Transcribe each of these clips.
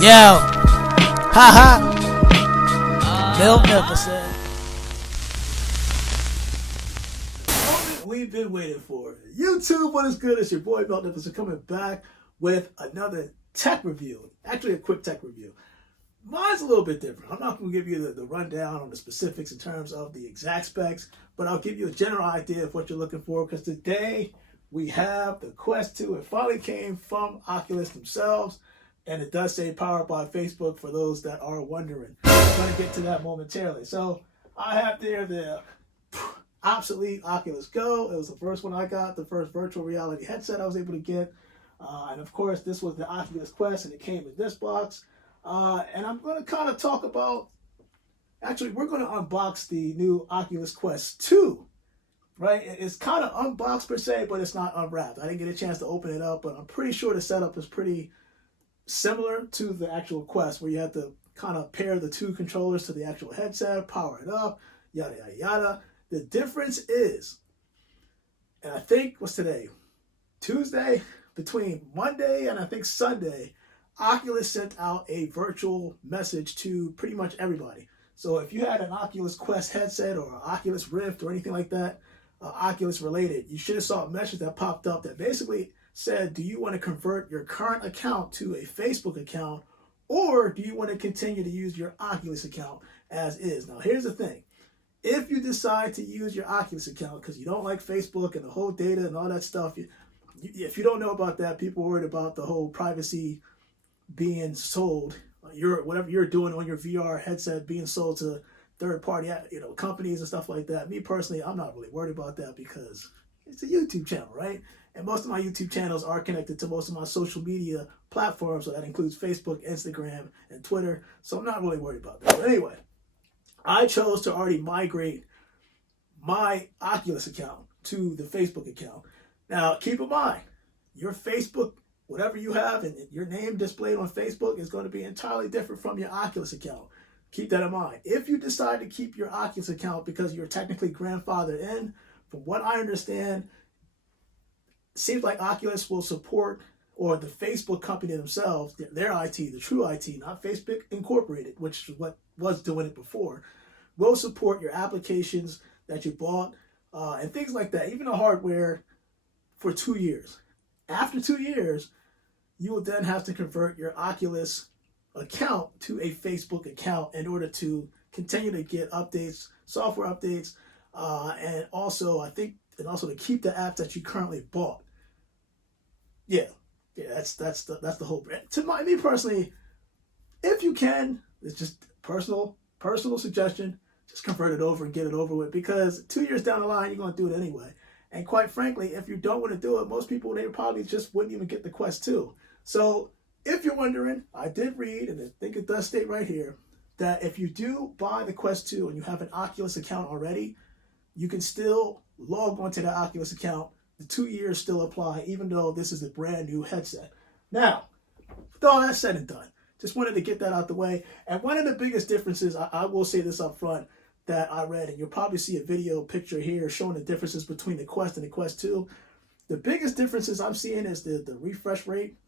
Yo, haha, Bill Nicholson. We've been waiting for YouTube. What is good? It's your boy Bill Nicholson coming back with another tech review. Actually, a quick tech review. Mine's a little bit different. I'm not going to give you the rundown on the specifics in terms of the exact specs, but I'll give you a general idea of what you're looking for, because today we have the Quest 2. It finally came from Oculus themselves, and it does say powered by Facebook for those that are wondering. I'm going to get to that momentarily. So I have there the obsolete Oculus Go. It was the first one I got, the first virtual reality headset I was able to get. And of course, this was the Oculus Quest, and it came in this box. And I'm going to kind of talk about, actually, we're going to unbox the new Oculus Quest 2, right? It's kind of unboxed per se, but it's not unwrapped. I didn't get a chance to open it up, but I'm pretty sure the setup is pretty similar to the actual Quest, where you have to kind of pair the two controllers to the actual headset, power it up, yada, yada, yada. The difference is, and I think, what's today? Tuesday? Between Monday and I think Sunday, Oculus sent out a virtual message to pretty much everybody. So if you had an Oculus Quest headset or an Oculus Rift or anything like that, Oculus related, you should have saw a message that popped up that basically said, do you want to convert your current account to a Facebook account, or do you want to continue to use your Oculus account as is? Now, here's the thing. If you decide to use your Oculus account because you don't like Facebook and the whole data and all that stuff, if you don't know about that, people are worried about the whole privacy being sold, whatever you're doing on your VR headset being sold to third-party, companies and stuff like that. Me personally, I'm not really worried about that because it's a YouTube channel, right? And most of my YouTube channels are connected to most of my social media platforms, so that includes Facebook, Instagram, and Twitter. So I'm not really worried about that. But anyway, I chose to already migrate my Oculus account to the Facebook account. Now, keep in mind, your Facebook, whatever you have, and your name displayed on Facebook is going to be entirely different from your Oculus account. Keep that in mind. If you decide to keep your Oculus account because you're technically grandfathered in, from what I understand, it seems like Oculus will support, or the Facebook company themselves, their IT, the true IT, not Facebook Incorporated, which is what was doing it before, will support your applications that you bought and things like that, even the hardware, for 2 years. After 2 years, you will then have to convert your Oculus account to a Facebook account in order to continue to get updates, software updates, and also to keep the apps that you currently bought. Yeah, that's the whole brand. To me personally, if you can, it's just personal suggestion, just convert it over and get it over with, because 2 years down the line, you're going to do it anyway. And quite frankly, if you don't want to do it, most people, they probably just wouldn't even get the Quest 2. So if you're wondering, I did read, and I think it does state right here, that if you do buy the Quest 2 and you have an Oculus account already, you can still log onto the Oculus account. The 2 years still apply, even though this is a brand new headset. Now, with all that said and done, just wanted to get that out the way. And one of the biggest differences, I will say this up front, that I read, and you'll probably see a video picture here showing the differences between the Quest and the Quest 2. The biggest differences I'm seeing is the refresh rate,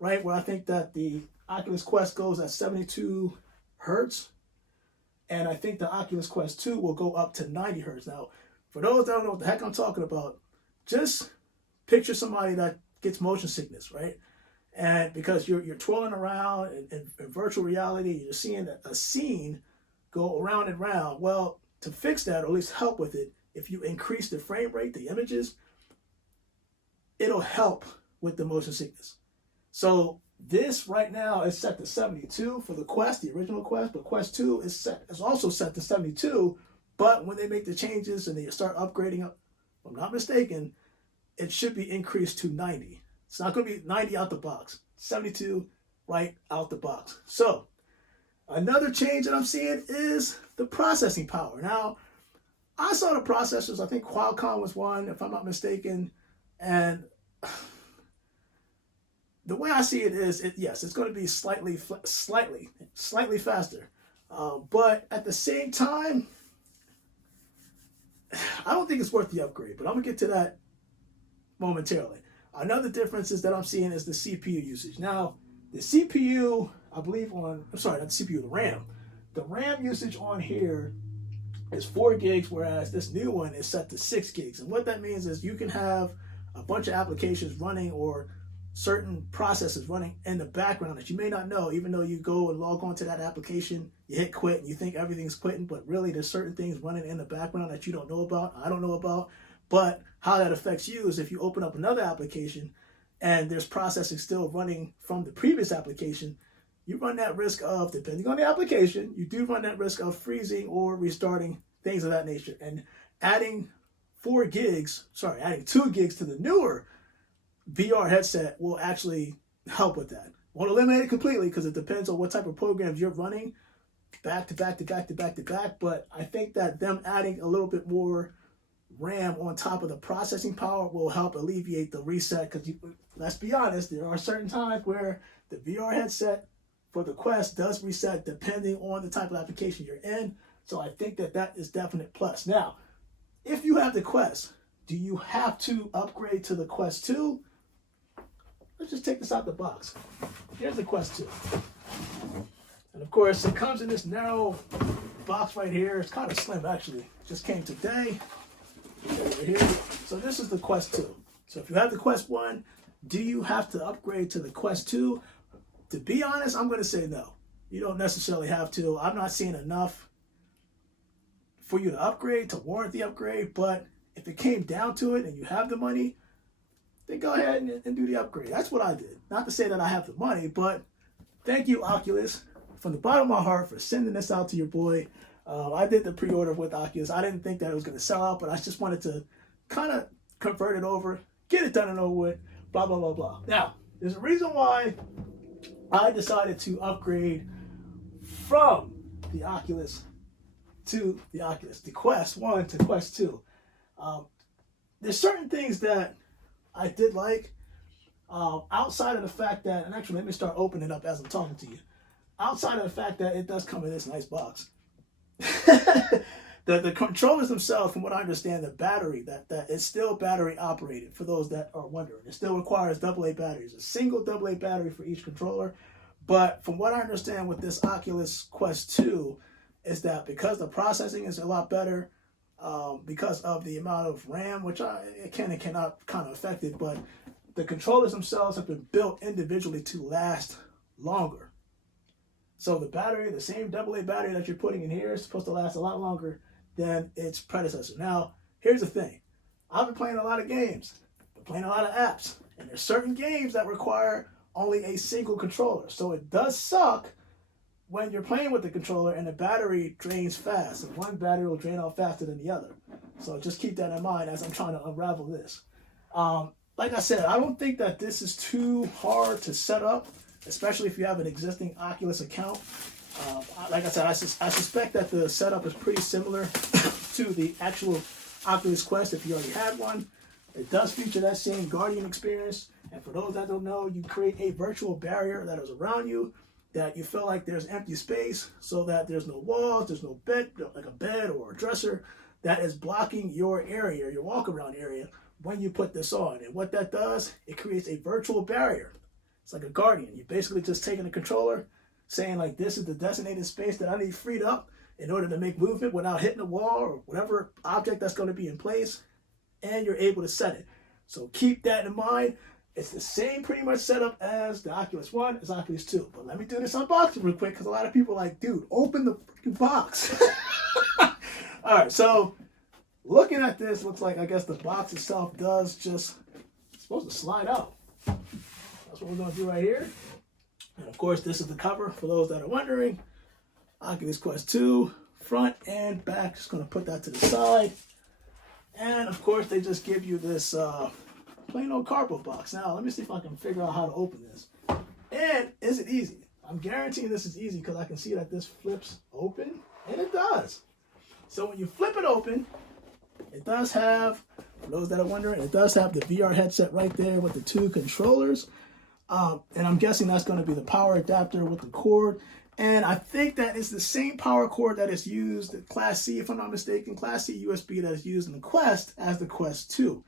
right? Where I think that the Oculus Quest goes at 72 hertz, and I think the Oculus Quest 2 will go up to 90 hertz. Now, for those that don't know what the heck I'm talking about, just picture somebody that gets motion sickness, right? And because you're twirling around in virtual reality, you're seeing a scene go around and round. Well, to fix that, or at least help with it, if you increase the frame rate, the images, it'll help with the motion sickness. So this right now is set to 72 for the Quest, the original Quest, but Quest 2 is also set to 72. But when they make the changes and they start upgrading up, if I'm not mistaken, it should be increased to 90. It's not going to be 90 out the box, 72 right out the box. So another change that I'm seeing is the processing power. Now, I saw the processors, I think Qualcomm was one, if I'm not mistaken, and the way I see it is, yes, it's going to be slightly faster. But at the same time, I don't think it's worth the upgrade, but I'm going to get to that momentarily. Another difference is that I'm seeing is the CPU usage. Now, the CPU, I believe on, I'm sorry, not the CPU, the RAM. The RAM usage on here is 4 gigs, whereas this new one is set to 6 gigs. And what that means is you can have a bunch of applications running or certain processes running in the background that you may not know, even though you go and log on to that application, you hit quit and you think everything's quitting, but really there's certain things running in the background that you don't know about, I don't know about. But how that affects you is if you open up another application and there's processing still running from the previous application, you run that risk of, depending on the application, you do run that risk of freezing or restarting, things of that nature. And adding 2 gigs to the newer VR headset will actually help with that. Won't eliminate it completely because it depends on what type of programs you're running back to back to back to back to back. But I think that them adding a little bit more RAM on top of the processing power will help alleviate the reset. Because let's be honest, there are certain times where the VR headset for the Quest does reset depending on the type of application you're in. So I think that that is definite plus. Now, if you have the Quest, do you have to upgrade to the Quest 2? Let's just take this out the box. Here's the Quest 2. And of course, it comes in this narrow box right here. It's kind of slim, actually. It just came today. Over here. So this is the Quest 2. So if you have the Quest 1, do you have to upgrade to the Quest 2? To be honest, I'm going to say no. You don't necessarily have to. I'm not seeing enough for you to upgrade, to warrant the upgrade. But if it came down to it and you have the money, then go ahead and do the upgrade. That's what I did. Not to say that I have the money, but thank you, Oculus, from the bottom of my heart for sending this out to your boy. I did the pre-order with Oculus. I didn't think that it was going to sell out, but I just wanted to kind of convert it over, get it done and over with, blah, blah, blah, blah. Now, there's a reason why I decided to upgrade from the Oculus to the Oculus, the Quest 1 to Quest 2. There's certain things that I did like, outside of the fact that, and actually let me start opening it up as I'm talking to you. Outside of the fact that it does come in this nice box. the controllers themselves, from what I understand, the battery, that it's still battery operated, for those that are wondering. It still requires AA batteries, a single AA battery for each controller. But from what I understand with this Oculus Quest 2 is that because the processing is a lot better, because of the amount of RAM, which it can and cannot kind of affect it, but the controllers themselves have been built individually to last longer. So the battery, the same AA battery that you're putting in here, is supposed to last a lot longer than its predecessor. Now, here's the thing. I've been playing a lot of games, been playing a lot of apps, and there's certain games that require only a single controller. So it does suck when you're playing with the controller and the battery drains fast. And one battery will drain out faster than the other. So just keep that in mind as I'm trying to unravel this. Like I said, I don't think that this is too hard to set up, especially if you have an existing Oculus account. Like I said, I suspect that the setup is pretty similar to the actual Oculus Quest if you already had one. It does feature that same Guardian experience. And for those that don't know, you create a virtual barrier that is around you, that you feel like there's empty space, so that there's no walls, there's no bed, like a bed or a dresser, that is blocking your area, your walk around area, when you put this on. And what that does, it creates a virtual barrier. It's like a Guardian. You're basically just taking a controller, saying like, this is the designated space that I need freed up in order to make movement without hitting the wall or whatever object that's going to be in place, and you're able to set it. So keep that in mind. It's the same pretty much setup as the Oculus 1, as Oculus 2. But let me do this unboxing real quick, because a lot of people are like, dude, open the freaking box. All right, so looking at this, looks like, I guess the box itself does just, it's supposed to slide out. That's what we're going to do right here. And of course, this is the cover for those that are wondering. Oculus Quest 2, front and back. Just going to put that to the side. And of course, they just give you this plain old cardboard box. Now, let me see if I can figure out how to open this. And is it easy? I'm guaranteeing this is easy because I can see that this flips open, and it does. So when you flip it open, it does have, for those that are wondering, it does have the VR headset right there with the 2 controllers. And I'm guessing that's going to be the power adapter with the cord. And I think that it's the same power cord that is used at Class C, if I'm not mistaken, Class C USB that is used in the Quest as the Quest 2.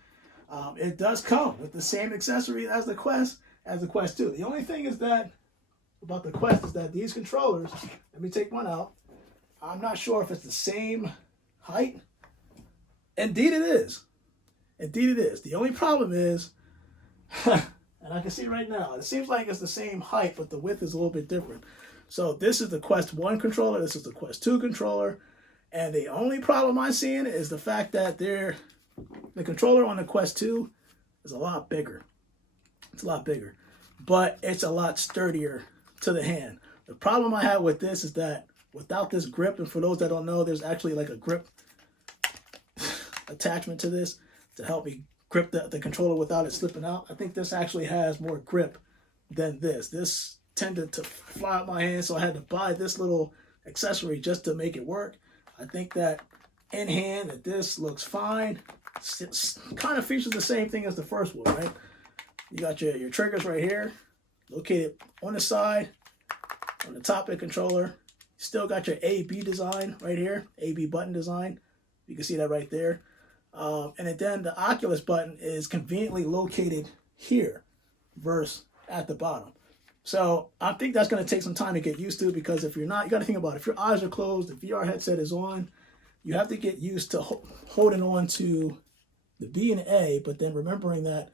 It does come with the same accessory as the Quest 2. The only thing is that about the Quest is that these controllers, let me take one out. I'm not sure if it's the same height. Indeed it is. Indeed it is. The only problem is, and I can see right now, it seems like it's the same height, but the width is a little bit different. So this is the Quest 1 controller, this is the Quest 2 controller, and the only problem I'm seeing is the fact that the controller on the Quest 2 is a lot bigger. It's a lot bigger, but it's a lot sturdier to the hand. The problem I have with this is that without this grip, and for those that don't know, there's actually like a grip attachment to this to help me grip the controller without it slipping out. I think this actually has more grip than this. This tended to fly out my hand, so I had to buy this little accessory just to make it work. I think that in hand that this looks fine. It kind of features the same thing as the first one, right? You got your triggers right here, located on the side, on the top of the controller. Still got your A-B design right here, A-B button design. You can see that right there. And then the Oculus button is conveniently located here versus at the bottom. So I think that's going to take some time to get used to, because if you're not, you got to think about it. If your eyes are closed, the VR headset is on, you have to get used to holding on to the B and A, but then remembering that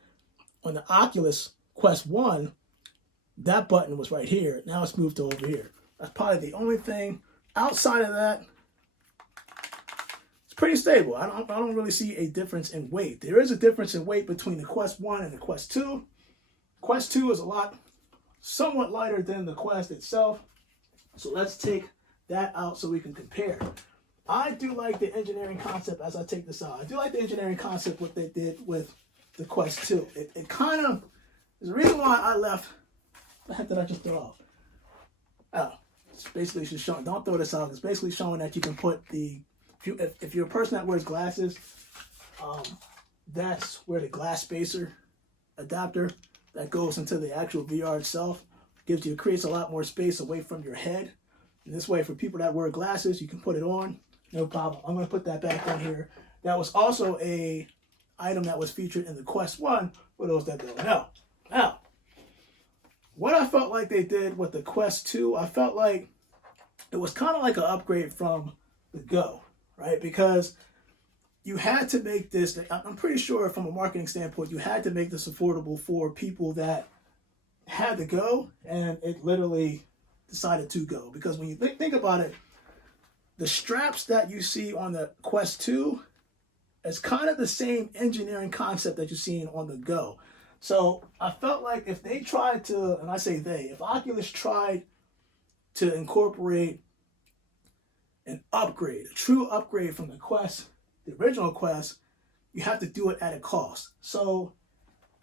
on the Oculus Quest 1, that button was right here. Now it's moved to over here. That's probably the only thing. Outside of that, it's pretty stable. I don't really see a difference in weight. There is a difference in weight between the Quest 1 and the Quest 2. Quest 2 is somewhat lighter than the Quest itself. So let's take that out so we can compare. I do like the engineering concept as I take this out. I do like the engineering concept, what they did with the Quest 2. It kind of, there's a reason why I left. The heck did I just throw off? Oh, it's basically just showing, don't throw this out. It's basically showing that you can put if you're a person that wears glasses, that's where the glass spacer adapter that goes into the actual VR itself creates a lot more space away from your head. And this way, for people that wear glasses, you can put it on, no problem. I'm going to put that back on here. That was also a item that was featured in the Quest 1 for those that don't know. Now, what I felt like they did with the Quest 2, I felt like it was kind of like an upgrade from the Go, right? Because you had to make this, I'm pretty sure from a marketing standpoint, you had to make this affordable for people that had the Go and it literally decided to go. Because when you think about it, the straps that you see on the Quest 2 is kind of the same engineering concept that you're seeing on the Go. So I felt like if they tried to, and I say they, if Oculus tried to incorporate an upgrade, a true upgrade from the Quest, the original Quest, you have to do it at a cost. So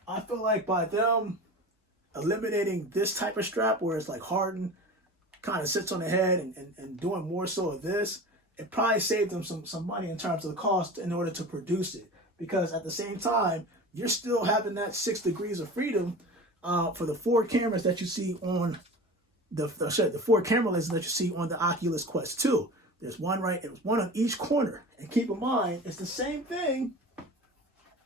I feel like by them eliminating this type of strap where it's like hardened, kind of sits on the head and doing more so of this, it probably saved them some money in terms of the cost in order to produce it. Because at the same time, you're still having that 6 degrees of freedom for the 4 cameras that you see on the 4 camera lenses that you see on the Oculus Quest 2. There's one on each corner. And keep in mind, it's the same thing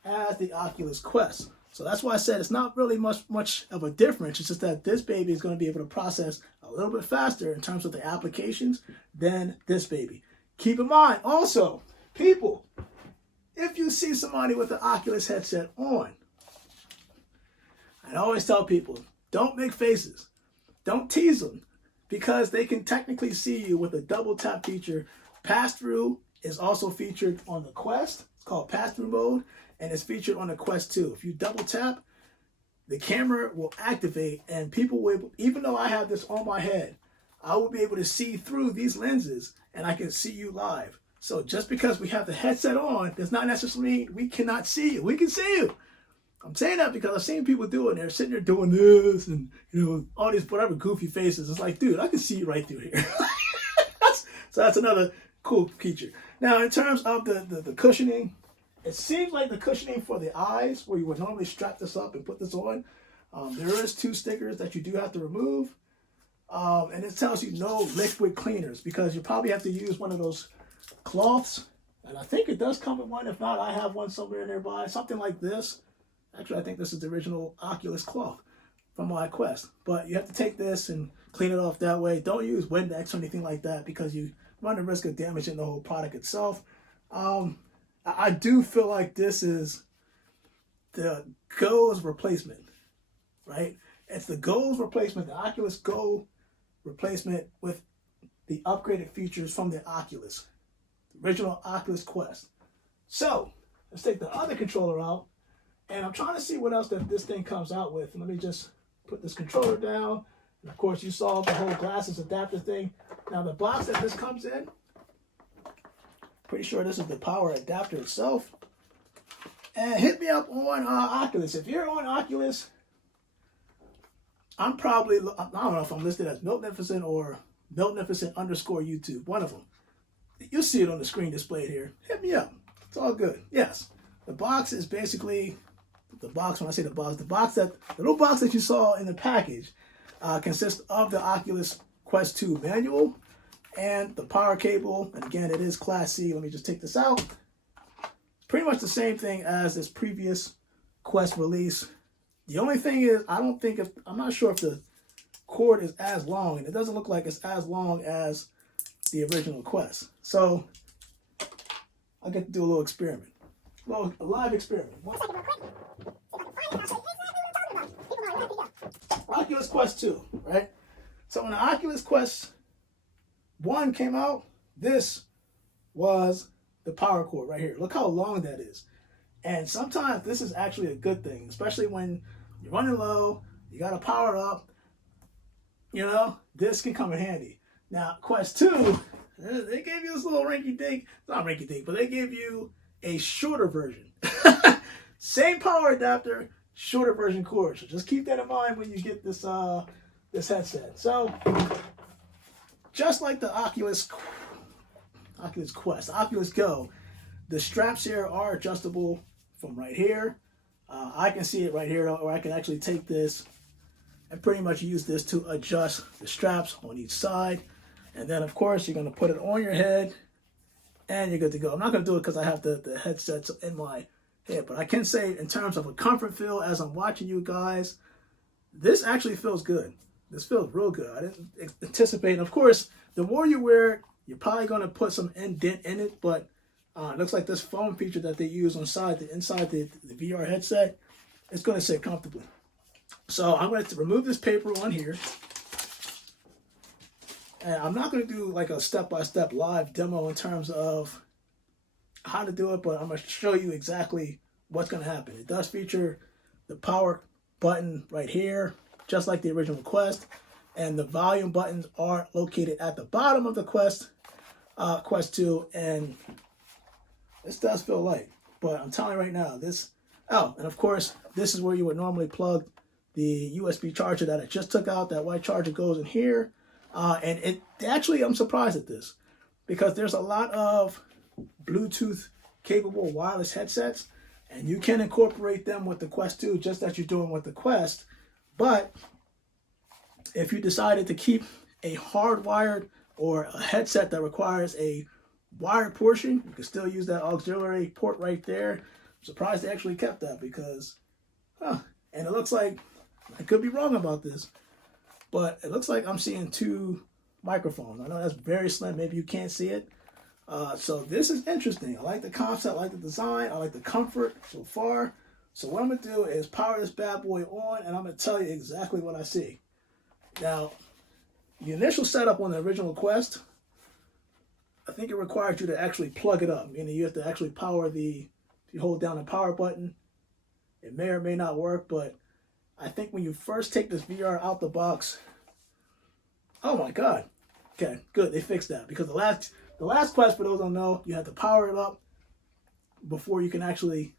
as the Oculus Quest. So that's why I said it's not really much of a difference. It's just that this baby is going to be able to process a little bit faster in terms of the applications than this baby. Keep in mind also, people, if you see somebody with an Oculus headset on, I always tell people, don't make faces. Don't tease them, because they can technically see you with a double tap feature. Passthrough is also featured on the Quest. It's called Passthrough mode, and it's featured on the Quest 2. If you double tap, the camera will activate, and people will, even though I have this on my head, I will be able to see through these lenses, and I can see you live. So just because we have the headset on does not necessarily mean we cannot see you. We can see you. I'm saying that because I've seen people do it. They're sitting there doing this and, all these whatever goofy faces. It's like, dude, I can see you right through here. So that's another cool feature. Now, in terms of the cushioning, it seems like the cushioning for the eyes, where you would normally strap this up and put this on, there is 2 stickers that you do have to remove. And it tells you no liquid cleaners, because you probably have to use one of those cloths. And I think it does come with one. If not, I have one somewhere nearby. Something like this. Actually, I think this is the original Oculus cloth from my Quest. But you have to take this and clean it off that way. Don't use Windex or anything like that because you run the risk of damaging the whole product itself. I do feel like this is the Go's replacement, right? It's the Go's replacement, the Oculus Go replacement with the upgraded features from the Oculus, the original Oculus Quest. So let's take the other controller out, and I'm trying to see what else that this thing comes out with. Let me just put this controller down. And of course, you saw the whole glasses adapter thing. Now the box that this comes in, pretty sure this is the power adapter itself. And hit me up on Oculus. If you're on Oculus, I'm probably, I don't know if I'm listed as Miltnificent or Miltnificent_YouTube, one of them. You'll see it on the screen displayed here. Hit me up. It's all good. Yes, the box is basically, the box, when I say the little box that you saw in the package consists of the Oculus Quest 2 manual and the power cable. And again, it is Class C. Let me just take this out. Pretty much the same thing as this previous Quest release. The only thing is, I'm not sure if the cord is as long, and it doesn't look like it's as long as the original Quest. So I'll get to do a little experiment, a live experiment. Oculus Quest 2, right? So when the Oculus Quest 1 came out, this was the power cord right here. Look how long that is. And sometimes this is actually a good thing, especially when you're running low, you got to power up, this can come in handy. Now, Quest 2, they gave you this little rinky-dink, not rinky-dink, but they gave you a shorter version. Same power adapter, shorter version cord. So just keep that in mind when you get this this headset. So, just like the Oculus Quest, Oculus Go, the straps here are adjustable from right here. I can see it right here, or I can actually take this and pretty much use this to adjust the straps on each side. And then, of course, you're going to put it on your head, and you're good to go. I'm not going to do it because I have the headsets in my head, but I can say in terms of a comfort feel as I'm watching you guys, this actually feels good. This feels real good. I didn't anticipate. And of course, the more you wear it, you're probably going to put some indent in it, but it looks like this foam feature that they use inside the VR headset is going to sit comfortably. So I'm going to remove this paper on here. And I'm not going to do like a step-by-step live demo in terms of how to do it, but I'm going to show you exactly what's going to happen. It does feature the power button right here, just like the original Quest. And the volume buttons are located at the bottom of the Quest 2. And this does feel light, but I'm telling you right now, and of course, this is where you would normally plug the USB charger that I just took out. That white charger goes in here. And it actually, I'm surprised at this because there's a lot of Bluetooth capable wireless headsets, and you can incorporate them with the Quest 2 just as you're doing with the Quest. But if you decided to keep a hardwired or a headset that requires a wired portion, you can still use that auxiliary port right there. I'm surprised they actually kept that because, and it looks like, I could be wrong about this, but it looks like I'm seeing two microphones. I know that's very slim. Maybe you can't see it. So this is interesting. I like the concept. I like the design. I like the comfort so far. So what I'm going to do is power this bad boy on, and I'm going to tell you exactly what I see. Now, the initial setup on the original Quest, I think it requires you to actually plug it up, meaning you have to actually power if you hold down the power button, it may or may not work, but I think when you first take this VR out the box, oh my God. Okay, good, they fixed that. Because the last Quest, for those who don't know, you have to power it up before you can actually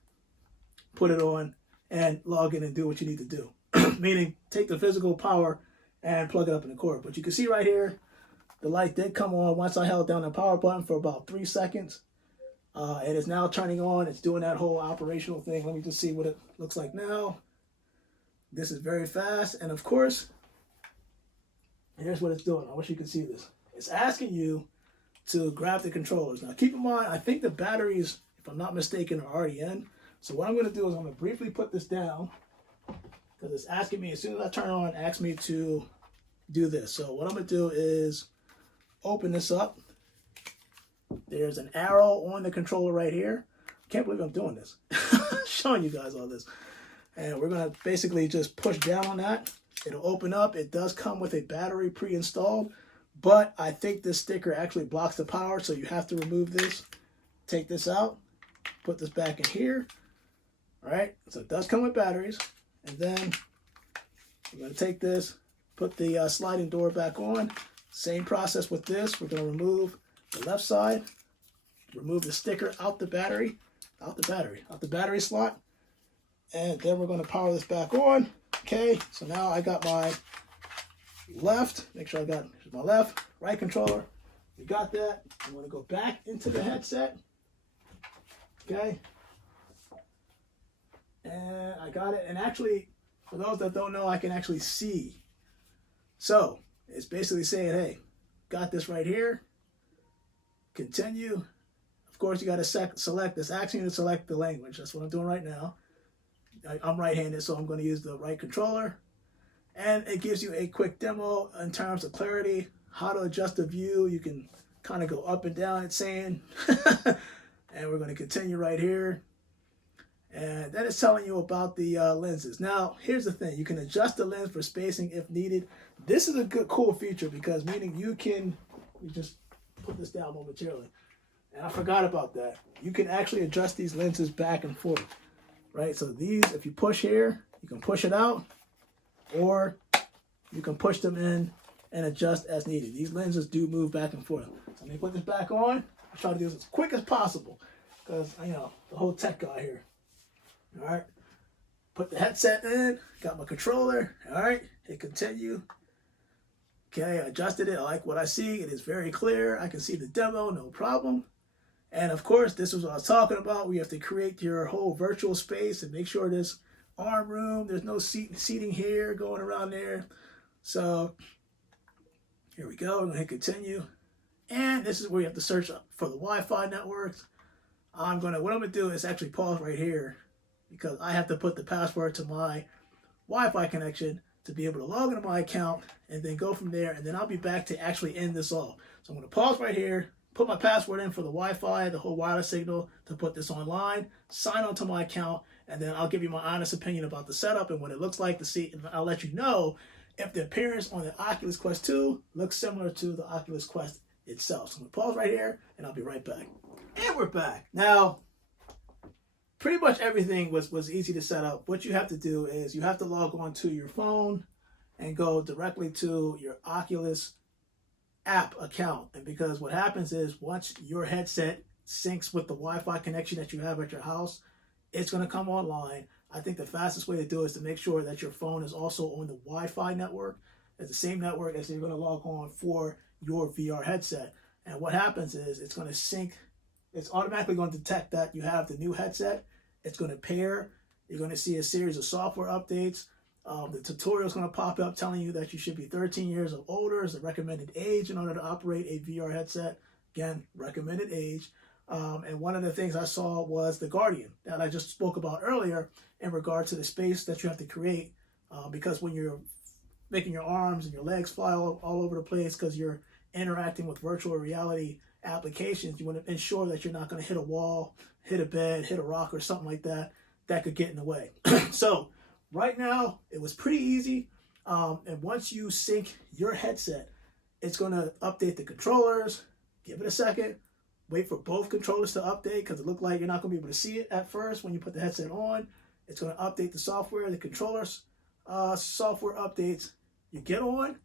put it on and log in and do what you need to do. Meaning, take the physical power and plug it up in the cord. But you can see right here, the light did come on once I held down the power button for about 3 seconds. And it's now turning on. It's doing that whole operational thing. Let me just see what it looks like now. This is very fast. And of course, here's what it's doing. I wish you could see this. It's asking you to grab the controllers. Now keep in mind, I think the batteries, if I'm not mistaken, are already in. So what I'm going to do is I'm going to briefly put this down because it's asking me, as soon as I turn it on, it asks me to do this. So what I'm going to do is open this up. There's an arrow on the controller right here. Can't believe I'm doing this. Showing you guys all this. And we're going to basically just push down on that. It'll open up. It does come with a battery pre-installed, but I think this sticker actually blocks the power, so you have to remove this. Take this out. Put this back in here. All right, so it does come with batteries. And then I'm going to take this, put the sliding door back on. Same process with this. We're going to remove the left side, remove the sticker out the battery slot, and then we're going to power this back on. Okay, so now I got my left, make sure I got my left, right controller. We got that. I'm going to go back into the headset. Okay, and I got it. And actually, for those that don't know, I can actually see. So it's basically saying, hey, got this right here. Continue. Of course, you got to select this. Asking you to select the language. That's what I'm doing right now. I'm right-handed, so I'm going to use the right controller. And it gives you a quick demo in terms of clarity, how to adjust the view. You can kind of go up and down, it's saying. And we're going to continue right here. And that is telling you about the lenses. Now, here's the thing. You can adjust the lens for spacing if needed. This is a good, cool feature because meaning you can, we just put this down momentarily. And I forgot about that. You can actually adjust these lenses back and forth, right? So these, if you push here, you can push it out, or you can push them in and adjust as needed. These lenses do move back and forth. So let me put this back on. I'll try to do this as quick as possible because, you know, the whole tech guy here. All right. Put the headset in. Got my controller. All right. Hit continue. Okay, I adjusted it. I like what I see. It is very clear. I can see the demo, no problem. And of course, this is what I was talking about. We have to create your whole virtual space and make sure there's arm room. There's no seating here going around there. So here we go. I'm going to hit continue. And this is where you have to search for the Wi-Fi networks. What I'm going to do is actually pause right here because I have to put the password to my Wi-Fi connection to be able to log into my account and then go from there. And then I'll be back to actually end this off. So I'm going to pause right here, put my password in for the Wi-Fi, the whole wireless signal to put this online, sign on to my account, and then I'll give you my honest opinion about the setup and what it looks like to see. And I'll let you know if the appearance on the Oculus Quest 2 looks similar to the Oculus Quest itself. So I'm going to pause right here and I'll be right back. And we're back. Now, pretty much everything was easy to set up. What you have to do is you have to log on to your phone and go directly to your Oculus app account. And because what happens is once your headset syncs with the Wi-Fi connection that you have at your house, it's going to come online. I think the fastest way to do it is to make sure that your phone is also on the Wi-Fi network. It's the same network as you're going to log on for your VR headset. And what happens is it's going to sync. It's automatically going to detect that you have the new headset. It's going to pair. You're going to see a series of software updates. The tutorial is going to pop up telling you that you should be 13 years or older as the recommended age in order to operate a VR headset. Again, recommended age. And one of the things I saw was the Guardian that I just spoke about earlier in regard to the space that you have to create. Because when you're making your arms and your legs fly all over the place because you're interacting with virtual reality applications, you want to ensure that you're not going to hit a wall, hit a bed, hit a rock or something like that that could get in the way. So right now, it was pretty easy. And once you sync your headset, it's going to update the controllers. Give it a second. Wait for both controllers to update because it looked like you're not going to be able to see it at first when you put the headset on. It's going to update the software, the controllers, software updates. You get on,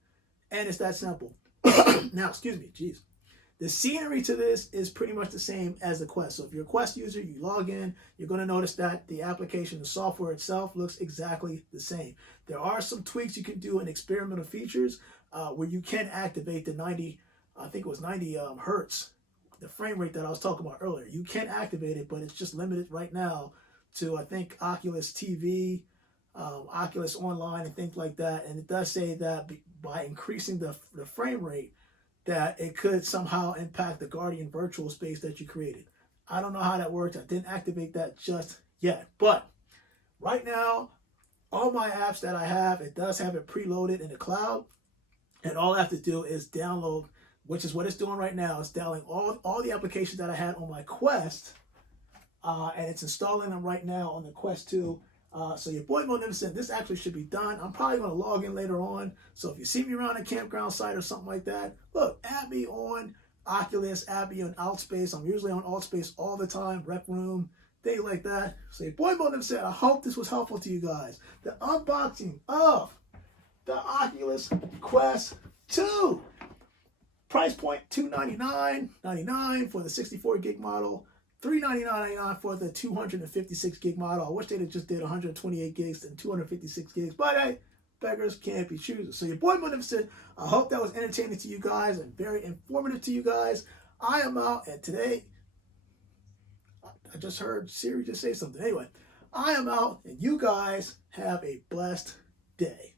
and it's that simple. Now, excuse me, geez. The scenery to this is pretty much the same as the Quest. So if you're a Quest user, you log in, you're going to notice that the application, the software itself looks exactly the same. There are some tweaks you can do in experimental features where you can activate the 90 hertz, the frame rate that I was talking about earlier. You can activate it, but it's just limited right now to, I think, Oculus TV, Oculus Online, and things like that. And it does say that by increasing the frame rate, that it could somehow impact the Guardian virtual space that you created. I don't know how that works. I didn't activate that just yet. But right now, all my apps that I have, it does have it preloaded in the cloud. And all I have to do is download, which is what it's doing right now. It's downloading all the applications that I had on my Quest, and it's installing them right now on the Quest 2. So your boy Magnificent, this actually should be done. I'm probably going to log in later on. So if you see me around a campground site or something like that, look, add me on Oculus, add me on Outspace. I'm usually on Outspace all the time, Rec Room, things like that. So your boy Magnificent, I hope this was helpful to you guys. The unboxing of the Oculus Quest 2. Price point $299.99 for the 64 gig model, $399.99 for the 256 gig model. I wish they'd have just did 128 gigs and 256 gigs, but hey, beggars can't be choosers. So your boy Magnificent, I hope that was entertaining to you guys and very informative to you guys. I am out, and today, I just heard Siri just say something. Anyway, I am out, and you guys have a blessed day.